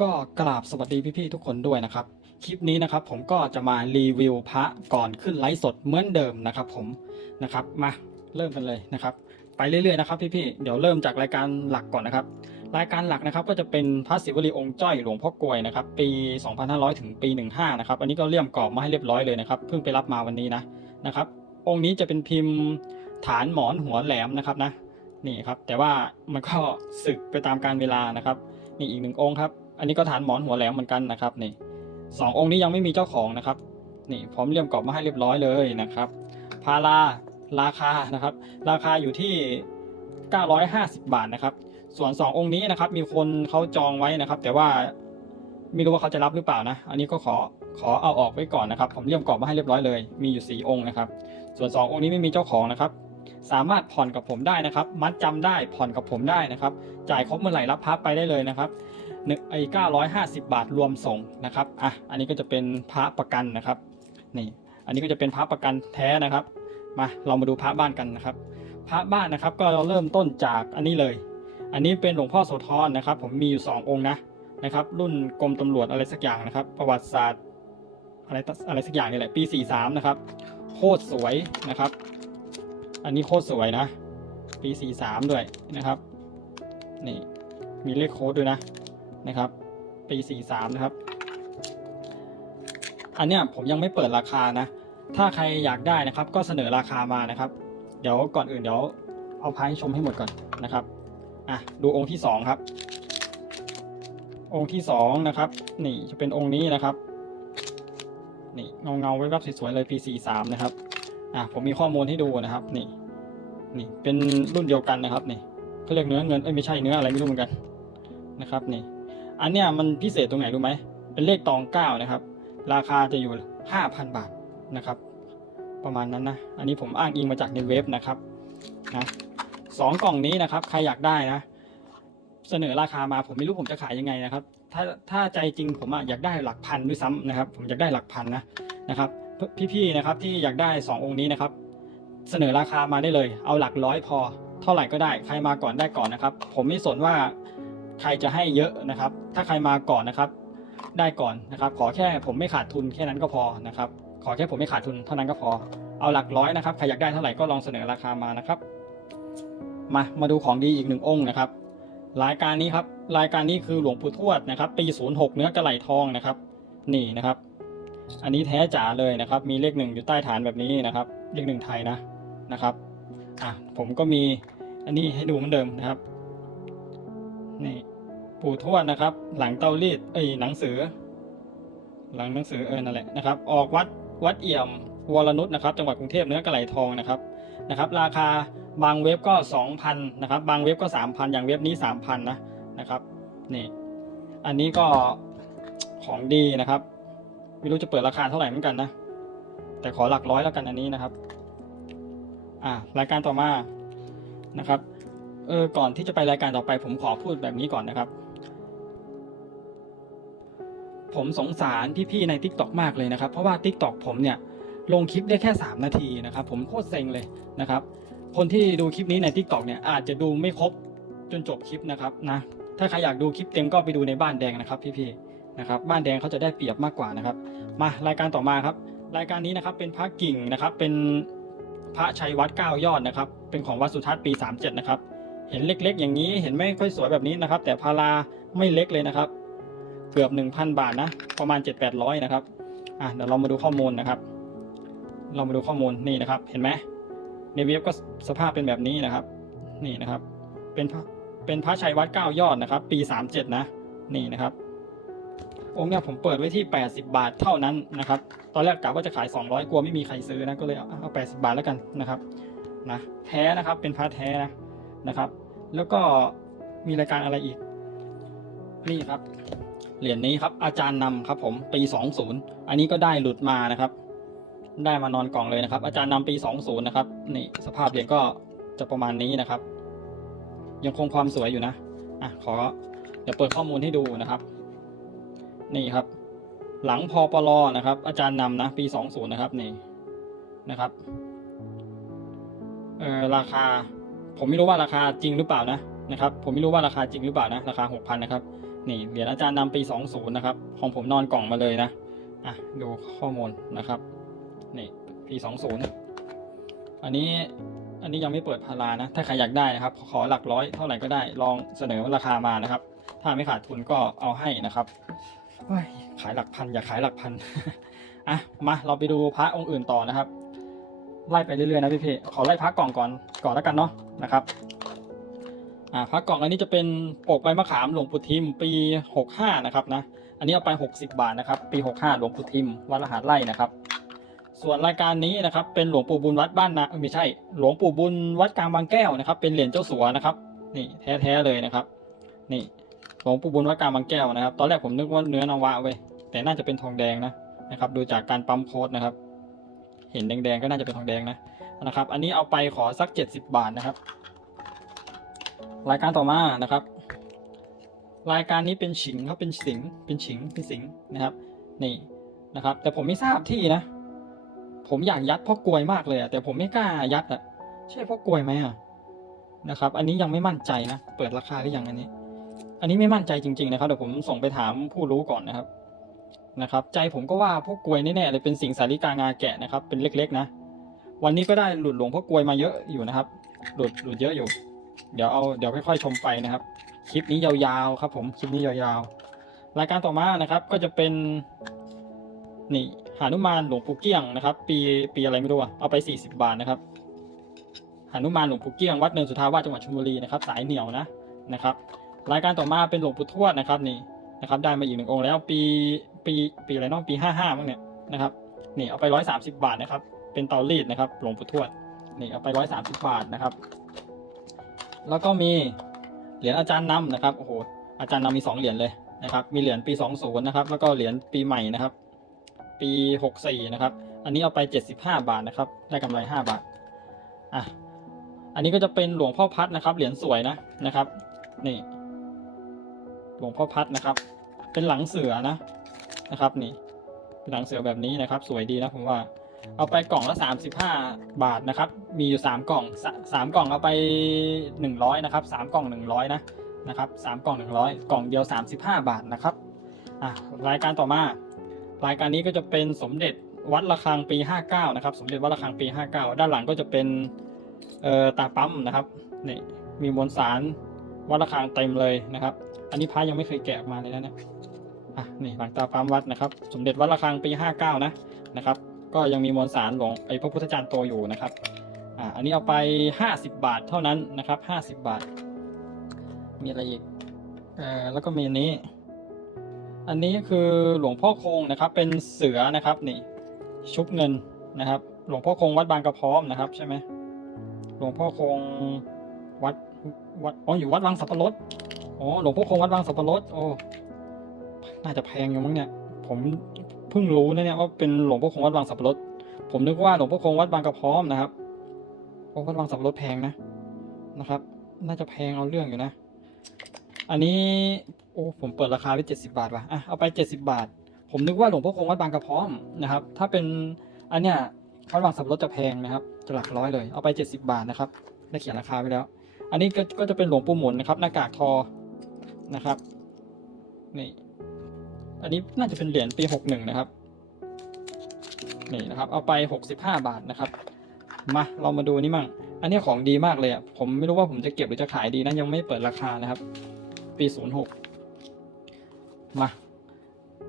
ก็กราบสวัสดีพี่ๆทุกคนด้วยนะครับ คลิปนี้นะครับผมก็จะมารีวิวพระก่อนขึ้นไลฟ์สดเหมือนเดิมนะครับ ผมนะครับมาเริ่มกันเลยนะครับ ไปเรื่อยๆนะครับพี่ๆเดี๋ยวเริ่มจากรายการหลักก่อนนะครับ รายการหลักนะครับก็จะเป็นพระศิวลีองค์จ้อยหลวงพ่อกลวยนะครับ ปี 2500 ถึงปี 15 นะครับ อันนี้ก็เลี่ยมกรอบมาให้เรียบร้อยเลยนะครับเพิ่งไปรับมาวันนี้นะนะครับ องค์นี้จะเป็นพิมพ์ฐานหมอนหัวแหลมนะครับนะนี่ครับแต่ว่ามันก็สึกไปตามการเวลานะครับนี่อีกหนึ่งองค์ครับ อันนี้ก็ฐานหมอนหัวแหลมเหมือนกันนะครับนี่สององค์นี้ยังไม่มีเจ้าของนะครับนี่พร้อมเลี่ยมกรอบมาให้เรียบร้อยเลยนะครับ พาราราคานะครับ ราคาอยู่ที่ 950 บาทนะครับ ส่วน 2 องค์นี้นะครับ มีคนเขาจองไว้นะครับ แต่ว่าไม่รู้ว่าเขาจะรับหรือเปล่านะ อันนี้ก็ขอขอเอาออกไว้ก่อนนะครับ ผมเลี่ยมกรอบมาให้เรียบร้อยเลย มีอยู่ 4 องค์นะครับ ส่วน 2 องค์นี้ไม่มีเจ้าของนะครับ สามารถผ่อนกับผมได้นะครับ มัดจำได้ผ่อนกับผมได้นะครับ จ่ายครบเมื่อไหร่รับพับไปได้เลยนะครับ หนึ่งไอ้เก้าร้อยห้าสิบบาทรวมส่งนะครับอะอันนี้ก็จะเป็นพระประกันนะครับนี่อันนี้ก็จะเป็นพระประกันแท้นะครับมาเรามาดูพระบ้านกันนะครับ พระบ้านนะครับก็เราเริ่มต้นจากอันนี้เลย อันนี้เป็นหลวงพ่อโสธรนะครับ ผมมีอยู่ 2 องค์นะนะครับ รุ่นกรมตำรวจอะไรสักอย่างนะครับ ประวัติศาสตร์อะไรอะไรสักอย่างนี่แหละปี 43 นะครับโคตรสวยนะครับ อันนี้โคตรสวยนะ ปี 43 ด้วยนะครับนี่มีเลขโค้ดด้วยนะ นะครับ ปี 43 นะครับ อันเนี้ยผมยังไม่เปิดราคานะ ถ้าใครอยากได้นะครับ ก็เสนอราคามานะครับ เดี๋ยวก่อนอื่นเดี๋ยวเอาพายให้ชมให้หมดก่อนนะครับอะดูองค์ที่สองครับ องค์ที่สองนะครับ นี่จะเป็นองค์นี้นะครับ นี่เงาเงาไว้รับสวยๆเลยปีสี่สามนะครับอะผมมีข้อมูลให้ดูนะครับนี่นี่เป็นรุ่นเดียวกันนะครับนี่เขาเรียกเนื้อเงินเอ้ยไม่ใช่เนื้ออะไรไม่รู้เหมือนกันนะครับนี่ อันเนี้ยมันพิเศษตรงไหนรู้ไหม เป็นเลขตองเก้านะครับ ราคาจะอยู่ห้าพันบาทนะครับ ประมาณนั้นนะ อันนี้ผมอ้างอิงมาจากในเว็บนะครับนะสองกล่องนี้นะครับ ใครอยากได้นะ เสนอราคามาผมไม่รู้ผมจะขายยังไงนะครับ ถ้าถ้าใจจริงผมอะอยากได้หลักพันด้วยซ้ำนะครับ ผมอยากได้หลักพันนะนะครับ พี่ๆนะครับที่อยากได้สององค์นี้นะครับ เสนอราคามาได้เลย เอาหลักร้อยพอ เท่าไหร่ก็ได้ ใครมาก่อนได้ก่อนนะครับ ผมไม่สนว่า ใครจะให้เยอะนะครับ ถ้าใครมาก่อนนะครับ ได้ก่อนนะครับ ขอแค่ผมไม่ขาดทุนแค่นั้นก็พอนะครับ ขอแค่ผมไม่ขาดทุนเท่านั้นก็พอ เอาหลักร้อยนะครับ ใครอยากได้เท่าไหร่ก็ลองเสนอราคามานะครับ มา มาดูของดีอีกหนึ่งองค์นะครับ รายการนี้ครับ รายการนี้คือหลวงปู่ทวดนะครับ ปี 06 เนื้อกระไหลทองนะครับ นี่นะครับ อันนี้แท้จ๋าเลยนะครับ มีเลขหนึ่งอยู่ใต้ฐานแบบนี้นะครับ เลขหนึ่งไทยนะ นะครับ อะ ผมก็มีอันนี้ให้ดูเหมือนเดิมนะครับ นี่ ปู่ทวดนะครับ หลังเตารีดเอ้ยหนังสือ หลังหนังสือเออนั่นแหละนะครับ ออกวัดวัดเอี่ยมวรนุชนะครับ จังหวัดกรุงเทพเนื้อกระไหลทองนะครับนะครับ ราคาบางเว็บก็2,000นะครับ บางเว็บก็3,000อย่างเว็บนี้3,000นะนะครับนี่ อันนี้ก็ของดีนะครับ ไม่รู้จะเปิดราคาเท่าไหร่เหมือนกันนะ แต่ขอหลักร้อยแล้วกันอันนี้นะครับ อ่า รายการต่อมานะครับ เออก่อนที่จะไปรายการต่อไป ผมขอพูดแบบนี้ก่อนนะครับ ผมสงสารพี่ๆใน Tik t o อกมากเลยนะครับ เพราะว่า Tik t o อกผมเนี่ยลงคลิปได้แค่ 3 นาทีนะครับ ผมโคตรเซ็งเลยนะครับ คนที่ดูคลิปนี้ใน Tik t o อกเนี่ยอาจจะดูไม่ครบจนจบคลิปนะครับนะถ้าใครอยากดูคลิปเต็มก็ไปดูในบ้านแดงนะครับ พี่ๆนะครับ บ้านแดงเขาจะได้เปรียบมากกว่านะครับ มารายการต่อมาครับ รายการนี้นะครับเป็นพระกิ่งนะครับเป็นพระชัยวัดเก้ายอดนะครับ เป็นของวัดสุทัศน์ปี 37 นะครับ เห็นเล็กๆ อย่างนี้เห็นไม่ค่อยสวยแบบนี้นะครับ แต่พาราไม่เล็กเลยนะครับ เกือบ 1,000 บาทนะ ประมาณ 7-800 นะครับอะเดี๋ยวเรามาดูข้อมูลนะครับ เรามาดูข้อมูลนี่นะครับ เห็นไหมในเว็บก็สภาพเป็นแบบนี้นะครับ นี่นะครับ เป็นพระเป็นพระชัยวัดเก้ายอดนะครับ ปี 37 นะ นี่นะครับองค์เนี่ยผมเปิดไว้ที่ 80 บาทเท่านั้นนะครับ ตอนแรกกะว่าจะขาย 200 กลัวไม่มีใครซื้อนะ ก็เลยเอาเอา80 บาทแล้วกันนะครับ นะ แท้นะครับ เป็นพระแท้นะ นะครับ แล้วก็มีรายการอะไรอีก นี่ครับ เหรียญนี้ครับอาจารย์นำครับ ผมปี 20 อันนี้ก็ได้หลุดมานะครับ ได้มานอนกล่องเลยนะครับ อาจารย์นำปี 20 นะครับ นี่สภาพเหรียญก็จะประมาณนี้นะครับ ยังคงความสวยอยู่นะอะขอเดี๋ยวเปิดข้อมูลให้ดูนะครับ นี่ครับ หลังพอปลอนะครับ อาจารย์นำนะ ปี 20 นะครับนี่นะครับเออราคา ผมไม่รู้ว่าราคาจริงหรือเปล่านะนะครับ ผมไม่รู้ว่าราคาจริงหรือเปล่านะราคา 6,000นะครับนี่เหรียญอาจารย์นำปี 20 นะครับของผมนอนกล่องมาเลยนะอะดูข้อมูลนะครับนี่ปี20 อันนี้อันนี้ยังไม่เปิดพารานะ ถ้าใครอยากได้นะครับ ขอหลักร้อยเท่าไหร่ก็ได้ลองเสนอราคามานะครับ ถ้าไม่ขาดทุนก็เอาให้นะครับขายหลักพันอย่าขายหลักพันอะมาเราไปดูพระองค์อื่นต่อนะครับ ไล่ไปเรื่อยๆนะพี่ๆขอไล่พระกล่องก่อนก่อนแล้วกันเนาะนะครับอ่าพระกล่องอันนี้จะเป็นปกใบมะขามหลวงปู่ทิมปี 65 นะครับนะ อันนี้เอาไป 60 บาทนะครับ ปี 65 หลวงปู่ทิมวัดรหัสไร่นะครับ ส่วนรายการนี้นะครับเป็นหลวงปู่บุญวัดบ้านนาไม่ใช่ หลวงปู่บุญวัดกลางบางแก้วนะครับ เป็นเหรียญเจ้าสัวนะครับ นี่แท้ๆเลยนะครับ นี่หลวงปู่บุญวัดกลางบางแก้วนะครับ ตอนแรกผมนึกว่าเนื้อนาวะเว้ยแต่น่าจะเป็นทองแดงนะนะครับ ดูจากการปั๊มโค้ดนะครับ เห็นแดงๆก็น่าจะเป็นทองแดงนะนะครับ อันนี้เอาไปขอสัก 70 บาทนะครับ รายการต่อมานะครับ รายการนี้เป็นฉิงเขาเป็นสิงเป็นฉิงเป็นสิงนะครับนี่นะครับ แต่ผมไม่ทราบที่นะ ผมอยากยัดพ่อกลวยมากเลยอะแต่ผมไม่กล้ายัดอะใช่พ่อกลวยไหมอะนะครับ อันนี้ยังไม่มั่นใจนะ เปิดราคาหรือยังอันนี้ อันนี้ไม่มั่นใจจริง ๆ นะครับเดี๋ยวผมส่งไปถามผู้รู้ก่อนนะครับ นะครับใจผมก็ว่าพวกกลวยแน่ๆเลยเป็นสิ่งสาริกางาแกะนะครับ เป็นเล็กๆนะ วันนี้ก็ได้หลุดหลวงพ่อกลวยมาเยอะอยู่นะครับ หลุดหลุดเยอะอยู่ เดี๋ยวเอาเดี๋ยวค่อยๆชมไปนะครับ คลิปนี้ยาวๆครับ ผมคลิปนี้ยาวๆ รายการต่อมานะครับ ก็จะเป็นนี่หานุมานหลวงปู่เกี้ยงนะครับ ปีปีอะไรไม่รู้อะเอาไป 40 บาทนะครับหานุมานหลวงปู่เกี้ยงวัดเนินสุทาวาสจังหวัดชลบุรีนะครับ สายเหนียวนะนะครับ รายการต่อมาเป็นหลวงปู่ทวดนะครับนี่นะครับ ได้มาอีกหนึ่งองค์แล้วปี ปีปีอะไรเน้องปี55มั้งเนี่ยนะครับนี่เอาไป130บาทนะครับ เป็นเตารีดนะครับหลวงปู่ทวดนี่เอาไป130บาทนะครับ แล้วก็มีเหรียญอาจารย์นำนะครับโอ้โหอาจารย์นำมีสองเหรียญเลยนะครับมีเหรียญปี20นย์นะครับแล้วก็เหรียญปีใหม่นะครับ ปี64นะครับอันนี้เอาไป75บห้าบาทนะครับ ได้กำไร5บาทอะอันนี้ก็จะเป็นหลวงพ่อพัดนะครับ เหรียญสวยนะนะครับ นี่ หลวงพ่อพัดนะครับ เป็นหลังเสือนะ นะครับ นี่เป็นหลังเสือแบบนี้นะครับ สวยดีนะผมว่า เอาไปกล่องละ 35 บาทนะครับ มีอยู่ 3 กล่องสามกล่องเอาไป 100 นะครับ 3 กล่อง 100 นะนะครับ3กล่อง 100 กล่องเดียว 35 บาทนะครับอะรายการต่อมารายการนี้ก็จะเป็นสมเด็จวัดระฆังปี 59 นะครับ สมเด็จวัดระฆังปี 59 ด้านหลังก็จะเป็นเอ่อตาปั๊มนะครับนี่มีมวลสารวัดระฆังเต็มเลยนะครับ อันนี้พระยังไม่เคยแกะออกมาเลยนะเนี่ย อะนี่หลังตาปั๊มวัดนะครับ สมเด็จวัดระฆังปี 59 นะนะครับ ก็ยังมีมวลสารหลวงไอพระพุทธจารย์โตอยู่นะครับอ่าอันนี้เอาไป 50 บาทเท่านั้นนะครับ 50 บาท มีอะไรอีกเอ่อแล้วก็มีอันนี้ อันนี้คือหลวงพ่อคงนะครับ เป็นเสือนะครับนี่ชุบเงินนะครับ หลวงพ่อคงวัดบางกระพร้อมนะครับใช่ไหมหลวงพ่อคงวัดวัดอ๋ออยู่วัดวังสับปะรดอ๋อหลวงพ่อคงวัดวังสับปะรดโอ้ น่าจะแพงอยู่มั้งเนี่ย ผมเพิ่งรู้นะเนี่ยว่าเป็นหลวงพ่อคงวัดบางสับปะรด ผมนึกว่าหลวงพ่อคงวัดบางกระพร้อมนะครับโอ้วัดบางสับปะรดแพงนะนะครับ น่าจะแพงเอาเรื่องอยู่นะ อันนี้โอ้ผมเปิดราคาไว้เจ็ดสิบาทว่ะอะเอาไปเจ็ดสิบาท ผมนึกว่าหลวงพ่อคงวัดบางกระพร้อมนะครับ ถ้าเป็นอันเนี้ยวัดบางสับปะรดจะแพงนะครับจะหลักร้อยเลยเอาไปเจ็ดสิบาทนะครับได้เขียนราคาไว้แล้ว อันนี้ก็ก็จะเป็นหลวงปู่หมุนนะครับ หน้ากากทอนะครับนี่ อันนี้น่าจะเป็นเหรียญปีหกหนึ่งนะครับ นี่นะครับ เอาไป65 บาทนะครับ มาเรามาดูนี่มั่ง อันนี้ของดีมากเลยอะ ผมไม่รู้ว่าผมจะเก็บหรือจะขายดีนะยังไม่เปิดราคานะครับ ปี 06 มา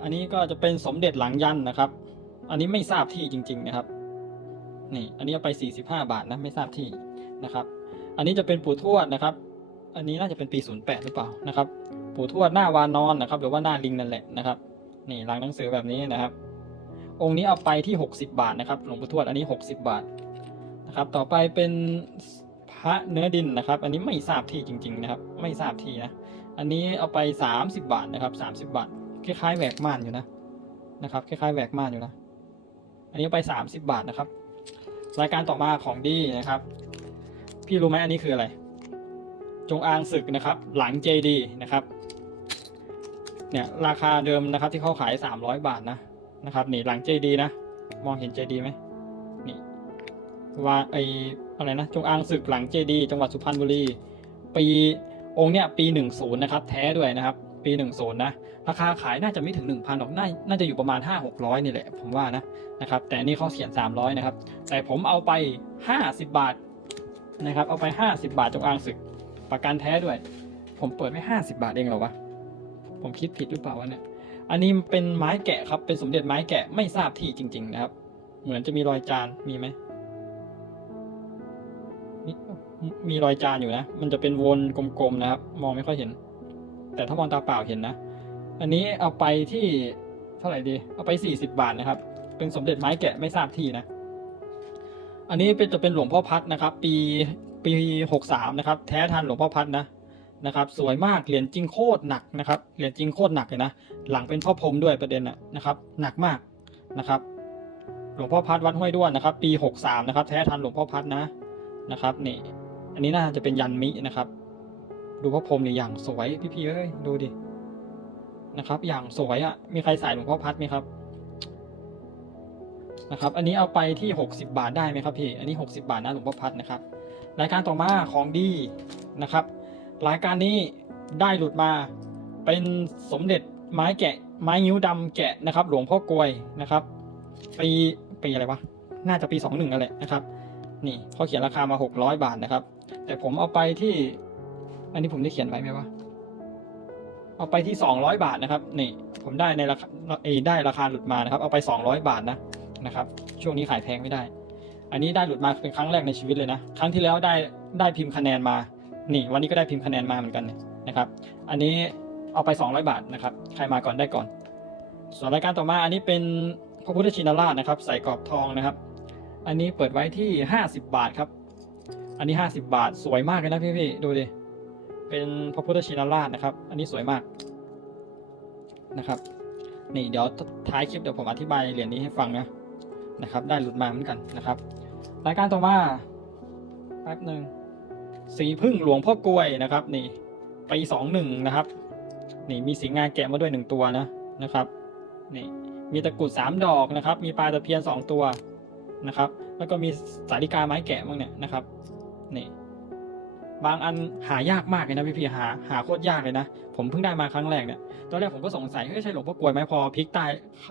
อันนี้ก็จะเป็นสมเด็จหลังยันนะครับ อันนี้ไม่ทราบที่จริง ๆนะครับ นี่ อันนี้เอาไป 45 บาทนะ ไม่ทราบที่นะครับ อันนี้จะเป็นปู่ทวดนะครับ อันนี้น่าจะเป็นปี 08 หรือเปล่านะครับ ปู่ทวดหน้าวานอนนะครับ หรือว่าหน้าลิงนั่นแหละนะครับ นี่ลังหนังสือแบบนี้นะครับ องค์นี้เอาไปที่ 60 บาทนะครับ หลวงปู่ทวดอันนี้ 60 บาทนะครับ ต่อไปเป็นพระเนื้อดินนะครับ อันนี้ไม่ทราบที่จริง ๆ นะครับ ไม่ทราบที่นะ อันนี้เอาไป 30 บาทนะครับ 30 บาท คล้ายๆแหวกม่านอยู่นะนะครับ คล้ายๆแหวกม่านอยู่นะ อันนี้เอาไป 30 บาทนะครับ รายการต่อมาของดีนะครับ พี่รู้ไหมอันนี้คืออะไร จงอางศึกนะครับ หลังเจดีนะครับเนี่ยราคาเดิมนะครับที่เขาขาย 300 บาทนะนะครับนี่หลังเจดีนะ มองเห็นเจดีไหมนี่ว่าไออะไรนะจงอางศึกหลังเจดีจังหวัดสุพรรณบุรี ปีองค์เนี้ยปี 10นะครับแท้ด้วยนะครับ ปีหนึ่งศูนย์นะราคาขายน่าจะไม่ถึง 1,000หรอกน่าน่าจะอยู่ประมาณ 5 600 นี่แหละ ผมว่านะนะครับ แต่นนี่เขาเขียน 300 นะครับ แต่ผมเอาไป 50 บาทนะครับ เอาไป 50 บาทจงอางศึก ประกันแท้ด้วย ผมเปิดไม่50บาทเองเหรอวะ ผมคิดผิดหรือเปล่าวะเนี่ย อันนี้เป็นไม้แกะครับ เป็นสมเด็จไม้แกะไม่ทราบที่จริง ๆ นะครับ เหมือนจะมีรอยจาน มีไหม มีรอยจานอยู่นะ มันจะเป็นวนกลมๆนะครับ มองไม่ค่อยเห็น แต่ถ้ามองตาเปล่าเห็นนะ อันนี้เอาไปที่เท่าไหร่ดี เอาไป40บาทนะครับ เป็นสมเด็จไม้แกะไม่ทราบที่นะ อันนี้เป็นจะเป็นหลวงพ่อพัดนะครับ ปี ปี63นะครับ แท้ทันหลวงพ่อพัดนะนะครับ สวยมาก เหรียญจริงโคตรหนักนะครับ เหรียญจริงโคตรหนักเลยนะ หลังเป็นพ่อพรมด้วยประเด็นนะนะครับ หนักมากนะครับ หลวงพ่อพัดวัดห้วยด้วนนะครับ ปี63นะครับ แท้ทันหลวงพ่อพัดนะนะครับ นี่ อันนี้น่าจะเป็นยันมินะครับ ดูพระพรมนี่อย่างสวยพี่ๆเอ้ยดูดินะครับ อย่างสวยอะ่ะ มีใครใส่หลวงพ่อพัดไหมครับนะครับ อันนี้เอาไปที่ 60 บาทได้ไหมครับพี่ อันนี้ 60 บาทนะหลวงพ่อพัดนะครับ รายการต่อมาของดีนะครับ รายการนี้ได้หลุดมาเป็นสมเด็จไม้แกะไม้นิ้วดำแกะนะครับ หลวงพ่อกลวยนะครับ ปีปีอะไรวะ น่าจะปี 21นั่นแหละนะครับ นี่เขาเขียนราคามา 600 บาทนะครับ แต่ผมเอาไปที่ อันนี้ผมได้เขียนไว้ไหมวะเอาไปที่ 200 บาทนะครับ นี่ผมได้ในราคาเอได้ราคาหลุดมานะครับ เอาไป 200 บาทนะนะครับ ช่วงนี้ขายแพงไม่ได้ อันนี้ได้หลุดมาเป็นครั้งแรกในชีวิตเลยนะ ครั้งที่แล้วได้ได้พิมพ์คะแนนมา นี่วันนี้ก็ได้พิมพ์คะแนนมาเหมือนกันนะครับ อันนี้เอาไป 200 บาทนะครับ ใครมาก่อนได้ก่อน ส่วนรายการต่อมาอันนี้เป็นพระพุทธชินราชนะครับ ใส่กรอบทองนะครับ อันนี้เปิดไว้ที่ 50 บาทครับ อันนี้ 50 บาทสวยมากเลยนะพี่ๆดูดิ เป็นพระพุทธชินราชนะครับ อันนี้สวยมากนะครับ นี่เดี๋ยวท้ายคลิปเดี๋ยวผมอธิบายเหรียญนี้ให้ฟังนะนะครับ ได้หลุดมาเหมือนกันนะครับ รายการต่อมาแป๊บหนึ่งสีพึ่งหลวงพ่อกลวยนะครับ นี่ปีสองหนึ่งนะครับ นี่มีสีงาแกะมาด้วยหนึ่งตัวนะนะครับ นี่มีตะกรุดสามดอกนะครับ มีปลาตะเพียนสองตัวนะครับ แล้วก็มีสาริกาไม้แกะมั้งเนี่ยนะครับนี่บางอันหายากมากเลยนะพี่พี่หาหาโคตรยากเลยนะ ผมเพิ่งได้มาครั้งแรกเนี่ยตอนแรกผมก็สงสัยเฮ้ยใช่หลวงพ่อกลวยไหมพอพลิกใต้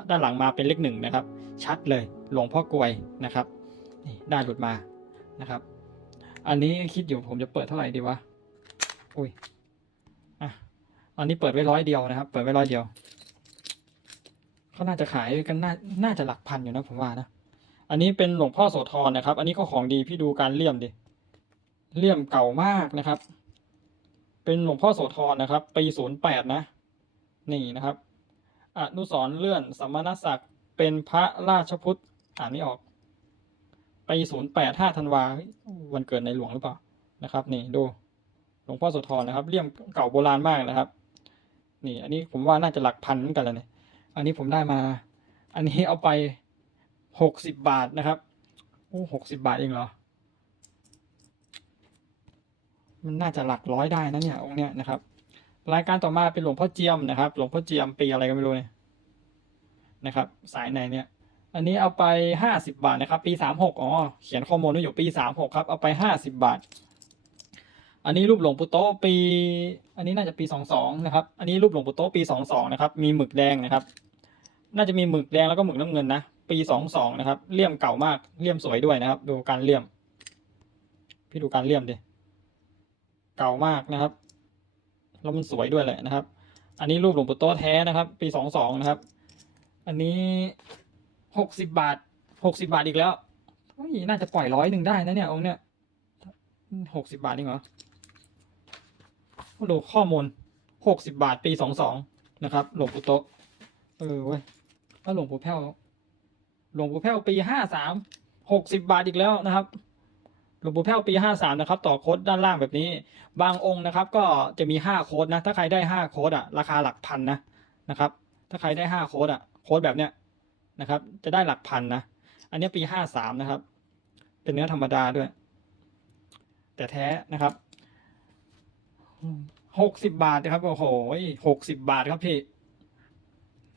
ด้านหลังมาเป็นเลขหนึ่งนะครับ ชัดเลยหลวงพ่อกลวยนะครับ นี่ได้หลุดมานะครับ อันนี้คิดอยู่ผมจะเปิดเท่าไหร่ดีวะอุ้ยอะอันนี้เปิดไว้ร้อยเดียวนะครับ เปิดไว้ร้อยเดียวเขาน่าจะขายกันน่าน่าจะหลักพันอยู่นะผมว่านะอันนี้เป็นหลวงพ่อโสธรนะครับ อันนี้ก็ของดีพี่ดูการเลี่ยมดิเลี่ยมเก่ามากนะครับ เป็นหลวงพ่อโสธรนะครับ ปีศูนย์แปดนะ นี่นะครับอนุสรเลื่อนสมณศักดิ์เป็นพระราชพุทธอ่านไม่ออก ไปศูนย์แปดห้าธันวาวันเกิดในหลวงหรือเปล่านะครับนี่ดูหลวงพ่อโสธรนะครับเลี่ยมเก่าโบราณมากนะครับ นี่ อันนี้ผมว่าน่าจะหลักพันเหมือนกันแล้วเนี่ยอันนี้ผมได้มา อันนี้เอาไปหกสิบบาทนะครับโอ้หกสิบาทเองเหรอ มันน่าจะหลักร้อยได้นะเนี่ยองค์เนี้ยนะครับ รายการต่อมาเป็นหลวงพ่อเจียมนะครับ หลวงพ่อเจียมปีอะไรก็ไม่รู้เนี่ยนะครับ สายไหนเนี่ย อันนี้เอาไปห้าสิบาทนะครับ ปีสามหกอ๋อเขียนข้อมูลไว้อยู่ปีสามหกครับ เอาไปห้าสิบาท อันนี้รูปหลวงปู่โตปี อันนี้น่าจะปีสองสองนะครับ อันนี้รูปหลวงปู่โตปีสองสองนะครับ มีหมึกแดงนะครับ น่าจะมีหมึกแดงแล้วก็หมึกน้ำเงินนะ ปีสองสองนะครับ เลี่ยมเก่ามาก เลี่ยมสวยด้วยนะครับ ดูการเลี่ยม พี่ดูการเลี่ยมดิ เก่ามากนะครับ แล้วมันสวยด้วยแหละนะครับ อันนี้รูปหลวงปู่โตแท้นะครับ ปีสองสองนะครับ อันนี้ หกสิบาทหกสิบาทอีกแล้วเฮ้ยน่าจะปล่อยร้อยหนึ่งได้นะเนี่ยองค์เนี้ยหกสิบาทเองเหรอดูข้อมูลหกสิบาทปีสองสองนะครับ หลวงปู่โตะเออเว้ยแล้วหลวงปู่แพ้วหลวงปู่แพ้วปีห้าสามหกสิบาทอีกแล้วนะครับ หลวงปู่แพ้วปีห้าสามนะครับ ต่อโค้ดด้านล่างแบบนี้ บางองค์นะครับ ก็จะมีห้าโค้ดนะ ถ้าใครได้ห้าโค้ดอะราคาหลักพันนะนะครับ ถ้าใครได้ห้าโค้ดอะโค้ดแบบเนี้ย นะครับ จะได้หลักพันนะ อันนี้ปีห้าสามนะครับ เป็นเนื้อธรรมดาด้วย แต่แท้นะครับหกสิบบาทนะครับ โอ้โหหกสิบบาทครับพี่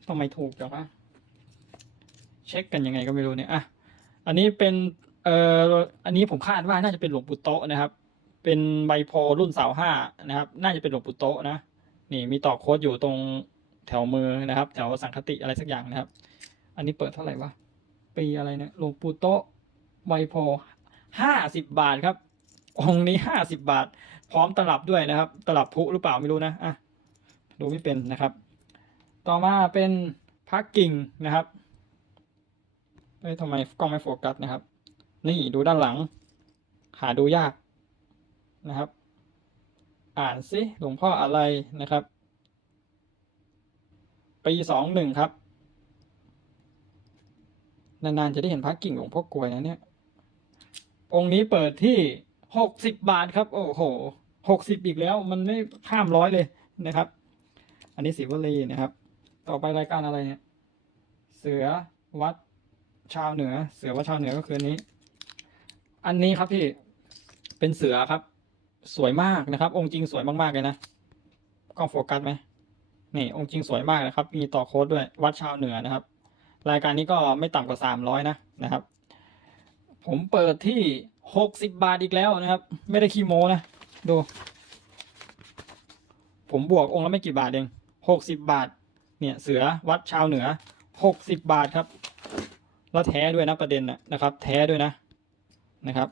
ทำไมถูกจังวะเช็คกันยังไงก็ไม่รู้เนี่ยอะอันนี้เป็นเอ่ออันนี้ผมคาดว่าน่าจะเป็นหลวงปู่โตะนะครับ เป็นใบโพรุ่นเสาห้านะครับ น่าจะเป็นหลวงปู่โตะนะ นี่มีต่อโค้ดอยู่ตรงแถวมือนะครับ แถวสังคติอะไรสักอย่างนะครับ อันนี้เปิดเท่าไหร่วะปีอะไรเนี่ยหลวงปู่โตะไวโพห้าสิบบาทครับ องค์นี้ห้าสิบบาท พร้อมตลับด้วยนะครับ ตลับพุหรือเปล่าไม่รู้นะอะดูไม่เป็นนะครับ ต่อมาเป็นพักกิ่งนะครับเอ้ยทำไมกล้องไม่โฟกัสนะครับ นี่ดูด้านหลัง หาดูยากนะครับ อ่านสิหลวงพ่ออะไรนะครับปีสองหนึ่งครับ นานๆจะได้เห็นพระกิ่งหลวงพ่อกลวยนะเนี่ย องค์นี้เปิดที่หกสิบบาทครับ โอ้โหหกสิบอีกแล้ว มันไม่ข้ามร้อยเลยนะครับ อันนี้ศิวลีนะครับ ต่อไปรายการอะไรเนี่ย เสือวัดชาวเหนือ เสือวัดชาวเหนือก็คืออันนี้ อันนี้ครับพี่ เป็นเสือครับ สวยมากนะครับ องค์จริงสวยมากๆเลยนะกล้องโฟกัสไหมนี่องค์จริงสวยมากนะครับ มีต่อโค้ดด้วย วัดชาวเหนือนะครับ รายการนี้ก็ไม่ต่ำกว่าสามร้อยนะนะครับ ผมเปิดที่หกสิบบาทอีกแล้วนะครับ ไม่ได้ขีโมนะ ดู ผมบวกองค์ละไม่กี่บาทเองหกสิบบาท เนี่ยเสือวัดชาวเหนือหกสิบบาทครับ แล้วแท้ด้วยนะประเด็นนะนะครับ แท้ด้วยนะนะครับ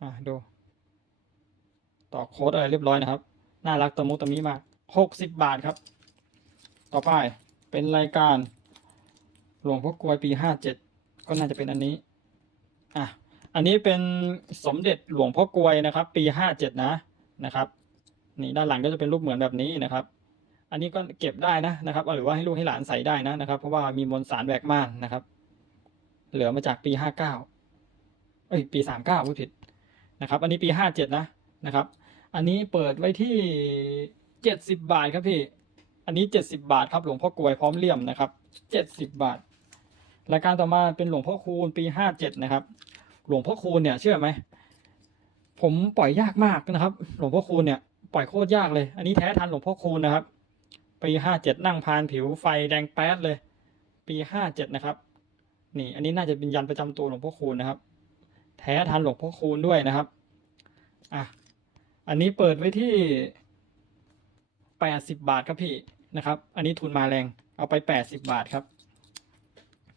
อะดูต่อโค้ดอะไรเรียบร้อยนะครับ น่ารักตะมุตะมิมากหกสิบบาทครับ ต่อไปเป็นรายการ หลวงพ่อกลวยปีห้าเจ็ดก็น่าจะเป็นอันนี้ อะ อันนี้เป็นสมเด็จหลวงพ่อกลวยนะครับ ปีห้าเจ็ดนะนะครับ นี่ด้านหลังก็จะเป็นรูปเหมือนแบบนี้นะครับ อันนี้ก็เก็บได้นะนะครับเอาหรือว่าให้ลูกให้หลานใส่ได้นะนะครับ เพราะว่ามีมวลสารแหวกม่านนะครับ เหลือมาจากปีห้าเก้าเอ้ยปีสามเก้าผิดนะครับ อันนี้ปีห้าเจ็ดนะนะครับ อันนี้เปิดไว้ที่เจ็ดสิบบาทครับพี่ อันนี้เจ็ดสิบาทครับหลวงพ่อกลวยพร้อมเลี่ยมนะครับเจ็ดสิบบาท รายการต่อมาเป็นหลวงพ่อคูณปีห้าเจ็ดนะครับ หลวงพ่อคูณเนี่ยเชื่อไหม ผมปล่อยยากมากนะครับ หลวงพ่อคูณเนี่ยปล่อยโคตรยากเลย อันนี้แท้ทันหลวงพ่อคูณนะครับ ปีห้าเจ็ดนั่งพานผิวไฟแดงแป๊ดเลย ปีห้าเจ็ดนะครับ นี่อันนี้น่าจะเป็นยันประจำตัวหลวงพ่อคูณนะครับ แท้ทันหลวงพ่อคูณด้วยนะครับ อะ อันนี้เปิดไว้ที่แปดสิบบาทครับพี่นะครับ อันนี้ทุนมาแรง เอาไปแปดสิบบาทครับ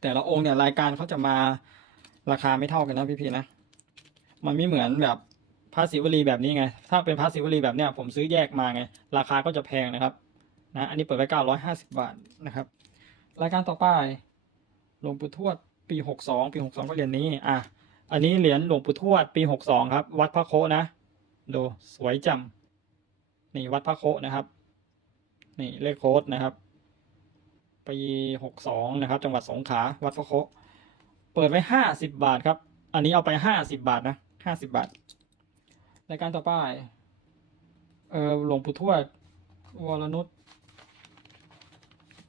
แต่ละองค์เนี่ยรายการเขาจะมาราคาไม่เท่ากันนะพี่ๆนะมันไม่เหมือนแบบพระศิวลีแบบนี้ไง ถ้าเป็นพระศิวลีแบบเนี้ยผมซื้อแยกมาไง ราคาก็จะแพงนะครับนะอันนี้เปิดไว้เก้าร้อยห้าสิบาทนะครับ รายการต่อไปหลวงปู่ทวดปีหกสองปีหกสองก็เหรียญนี้อะอันนี้เหรียญหลวงปู่ทวดปีหกสองครับ วัดพระโคนะดูสวยจังนี่วัดพระโคนะครับ นี่เลขโค้ดนะครับ ปีหกสองนะครับ จังหวัดสงขลาวัดพระโคเปิดไว้ห้าสิบบาทครับ อันนี้เอาไปห้าสิบาทนะห้าสิบาทรายการต่อไปเออหลวงปู่ทวดวรนุช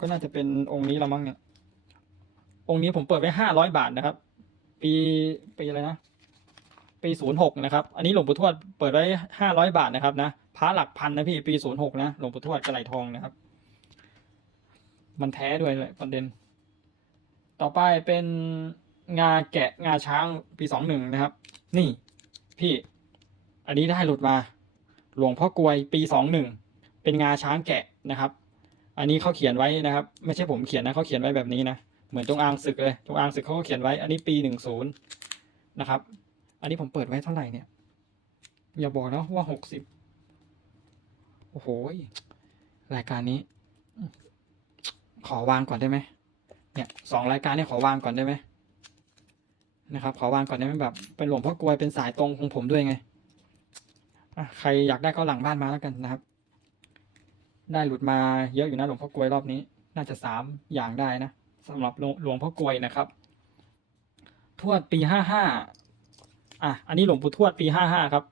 ก็น่าจะเป็นองค์นี้ละมั้งเนี่ย องค์นี้ผมเปิดไว้ห้าร้อยบาทนะครับ ปีปีอะไรนะปีศูนย์หกนะครับ อันนี้หลวงปู่ทวดเปิดไว้ห้าร้อยบาทนะครับนะพระหลักพันนะพี่ปีศูนย์หกนะหลวงปู่ทวดกระไหลทองนะครับ มันแท้ด้วยเลยประเด็น ต่อไปเป็นงาแกะงาช้างปีสองหนึ่งนะครับ นี่ พี่ อันนี้ได้หลุดมา หลวงพ่อกลวยปีสองหนึ่งเป็นงาช้างแกะนะครับ อันนี้เขาเขียนไว้นะครับ ไม่ใช่ผมเขียนนะเขาเขียนไว้แบบนี้นะเหมือนจงอางศึกเลยจงอางศึกเขาก็เขียนไว้ อันนี้ปีหนึ่งศูนย์นะครับ อันนี้ผมเปิดไว้เท่าไหร่เนี่ย อย่าบอกนะว่าหกสิบโอ้โหรายการนี้ ขอวางก่อนได้ไหมเนี่ยสองรายการเนี่ยขอวางก่อนได้ไหมนะครับขอวางก่อนได้ไหมแบบเป็นหลวงพ่อกลวยเป็นสายตรงของผมด้วยไงใครอยากได้ก็หลังบ้านมาแล้วกันนะครับ ได้หลุดมาเยอะอยู่นะหลวงพ่อกลวยรอบนี้ น่าจะสามอย่างได้นะสำหรับหลวงหลวงพ่อกลวยนะครับ ทวดปีห้าห้าอะอันนี้หลวงปู่ทวดปีห้าห้าครับ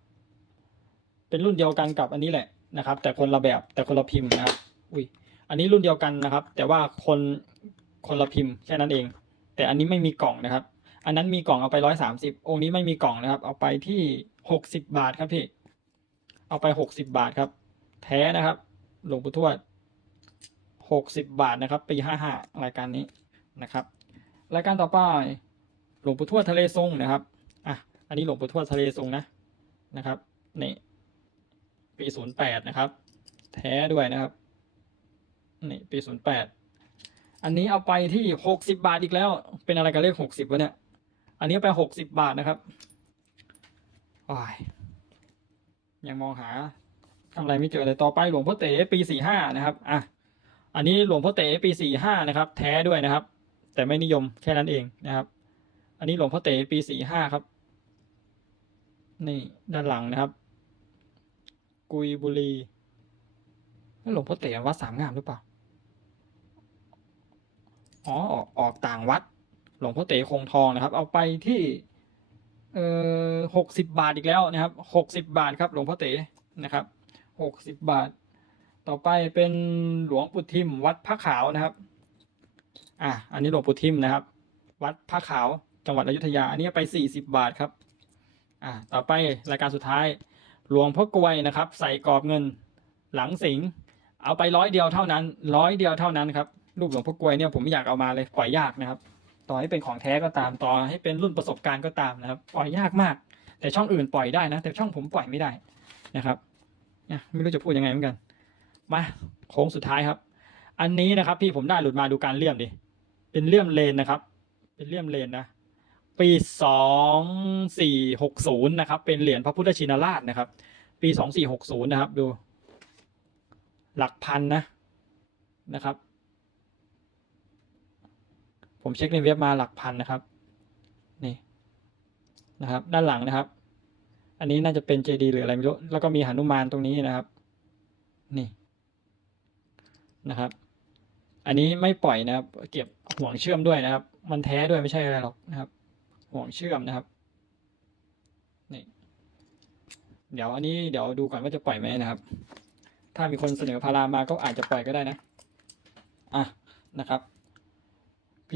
เป็นรุ่นเดียวกันกับอันนี้แหละนะครับ แต่คนละแบบแต่คนละพิมพ์นะครับ อุ้ย อันนี้รุ่นเดียวกันนะครับ แต่ว่าคนคนละพิมพ์แค่นั้นเอง แต่อันนี้ไม่มีกล่องนะครับ อันนั้นมีกล่องเอาไปร้อยสามสิบองค์นี้ไม่มีกล่องนะครับ เอาไปที่หกสิบบาทครับพี่ เอาไปหกสิบบาทครับ แท้นะครับ หลวงปู่ทวดหกสิบบาทนะครับปีห้าห้ารายการนี้นะครับ รายการต่อไปหลวงปู่ทวดทะเลทรงนะครับอะอันนี้หลวงปู่ทวดทะเลทรงนะนะครับนี่ปีศูนย์แปดนะครับ แท้ด้วยนะครับ นี่ปีศูนย์แปดอันนี้เอาไปที่หกสิบาทอีกแล้ว เป็นอะไรกับเลขหกสิบวะเนี่ย อันนี้ไปหกสิบาทนะครับว้ายยังมองหาทำอะไรไม่เจอเลยต่อไปหลวงพ่อเต๋ปีสี่ห้านะครับอะอันนี้หลวงพ่อเต๋ปีสี่ห้านะครับ แท้ด้วยนะครับ แต่ไม่นิยมแค่นั้นเองนะครับ อันนี้หลวงพ่อเต๋ปีสี่ห้าครับ นี่ด้านหลังนะครับ กุยบุรีหลวงพ่อเต๋วัดสามงามหรือเปล่า อ๋อออกออกต่างวัด หลวงพ่อเต๋คงทองนะครับ เอาไปที่เอ่อหกสิบาทอีกแล้วนะครับหกสิบาทครับ หลวงพ่อเต๋นะครับหกสิบบาท ต่อไปเป็นหลวงปู่ทิมวัดพระขาวนะครับ อะอันนี้หลวงปู่ทิมนะครับ วัดพระขาวจังหวัดอยุธยา อันนี้ไปสี่สิบบาทครับ อะต่อไปรายการสุดท้าย หลวงพ่อกวยนะครับ ใส่กรอบเงินหลังสิง เอาไปร้อยเดียวเท่านั้นร้อยเดียวเท่านั้นครับ รูปหลวงพ่อกลวยเนี่ยผมไม่อยากเอามาเลยปล่อยยากนะครับ ต่อให้เป็นของแท้ก็ตามต่อให้เป็นรุ่นประสบการณ์ก็ตามนะครับ ปล่อยยากมาก แต่ช่องอื่นปล่อยได้นะ แต่ช่องผมปล่อยไม่ได้นะครับไม่รู้จะพูดยังไงเหมือนกัน มาโค้งสุดท้ายครับ อันนี้นะครับพี่ผมได้หลุดมาดูการเลี่ยมดิเป็นเลี่ยมเลนนะครับ เป็นเลี่ยมเลนนะปีสองสี่หกศูนย์นะครับ เป็นเหรียญพระพุทธชินราชนะครับ ปีสองสี่หกศูนย์นะครับ ดู หลักพันนะนะครับ ผมเช็คในเว็บมาหลักพันนะครับนี่นะครับ ด้านหลังนะครับ อันนี้น่าจะเป็นเจดีหรืออะไรไม่รู้แล้วก็มีหนุมานตรงนี้นะครับ นี่นะครับ อันนี้ไม่ปล่อยนะครับ เก็บห่วงเชื่อมด้วยนะครับ มันแท้ด้วยไม่ใช่อะไรหรอกนะครับ ห่วงเชื่อมนะครับนี่เดี๋ยวอันนี้เดี๋ยวดูก่อนว่าจะปล่อยไหมนะครับ ถ้ามีคนเสนอพารามาก็อาจจะปล่อยก็ได้นะ อะนะครับ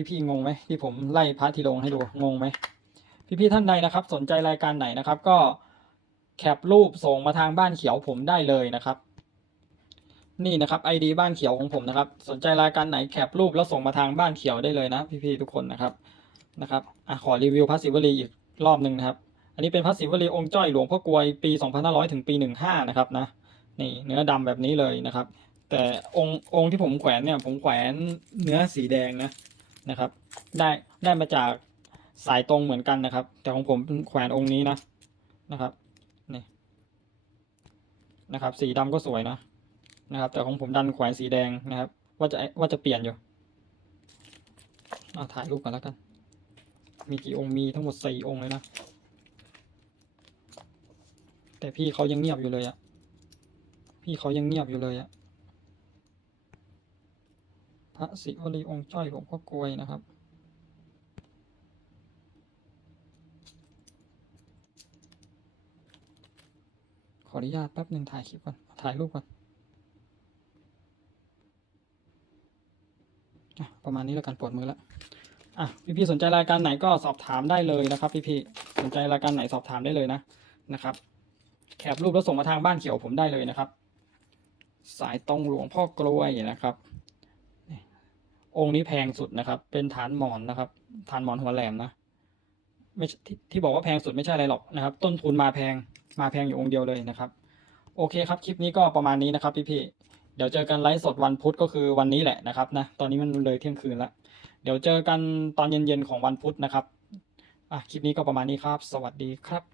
พี่ๆงงไหมที่ผมไล่พร์ททีลงให้ดูงงไหมพี่ๆท่านใดนะครับ สนใจรายการไหนนะครับ ก็แคปรูปส่งมาทางบ้านเขียวผมได้เลยนะครับ นี่นะครับ ID บ้านเขียวของผมนะครับ สนใจรายการไหนแคปรูปแล้วส่งมาทางบ้านเขียวได้เลยนะ พี่ๆทุกคนนะครับนะครับอขอรีวิวพระศิวลีอีกรอบหนึ่งนะครับ อันนี้เป็นพระศิวลีองค์จ้อยหลวงพ่อกลวยปี 2500 ถึงปี 15 นะครับนะนี่เนื้อดำแบบนี้เลยนะครับ แต่องค์องค์ที่ผมแขวนเนี่ยผมแขวนเนื้อสีแดงนะ นะครับ ได้ได้มาจากสายตรงเหมือนกันนะครับ แต่ของผมแขวนองค์นี้นะนะครับนี่นะครับ สีดำก็สวยนะนะครับ แต่ของผมดันแขวนสีแดงนะครับ ว่าจะว่าจะเปลี่ยนอยู่เอาถ่ายรูปกันแล้วกัน มีกี่องค์มีทั้งหมดสี่องค์เลยนะ แต่พี่เขายังเงียบอยู่เลยอะพี่เขายังเงียบอยู่เลยอะ พระศิวลีองค์จ้อยหลวงพ่อกลวยนะครับ ขออนุญาตแป๊บหนึ่งถ่ายคลิปก่อนถ่ายรูปก่อนประมาณนี้แล้วกันปวดมือแล้วอะพี่ๆสนใจรายการไหนก็สอบถามได้เลยนะครับ พี่ๆสนใจรายการไหนสอบถามได้เลยนะนะครับแคปรูปแล้วส่งมาทางบ้านเขียวผมได้เลยนะครับ สายตรงหลวงพ่อกลวยนะครับ องค์นี้แพงสุดนะครับ เป็นฐานหมอนนะครับ ฐานหมอนหัวแหลมนะ ไม่ที่ที่บอกว่าแพงสุดไม่ใช่อะไรหรอกนะครับ ต้นทุนมาแพง มาแพงอยู่องค์เดียวเลยนะครับ โอเคครับ คลิปนี้ก็ประมาณนี้นะครับพี่ๆ เดี๋ยวเจอกันไลฟ์สดวันพุธก็คือวันนี้แหละนะครับนะ ตอนนี้มันเลยเที่ยงคืนแล้วเดี๋ยวเจอกันตอนเย็นๆของวันพุธนะครับ อะ คลิปนี้ก็ประมาณนี้ครับ สวัสดีครับ